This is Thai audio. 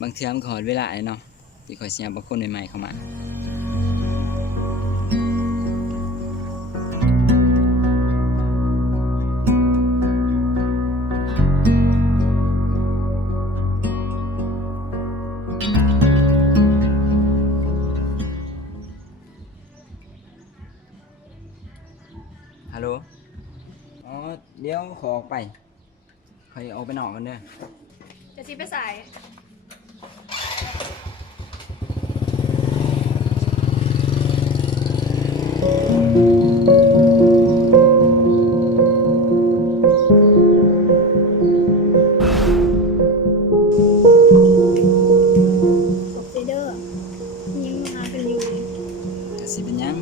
บางเทื่อมันก็ฮอดเวลาแล้วเนาะที่ข้อยสิเอาบางคนใหม่ๆเข้ามาฮัลโหลอ๋อเดี๋ยวขอออกไปข้อยออกไปนอกกันเด้อ จะซีไปใส่ขอบใจเด้อยังมากันอยู่ ก็สิเป็นหยัง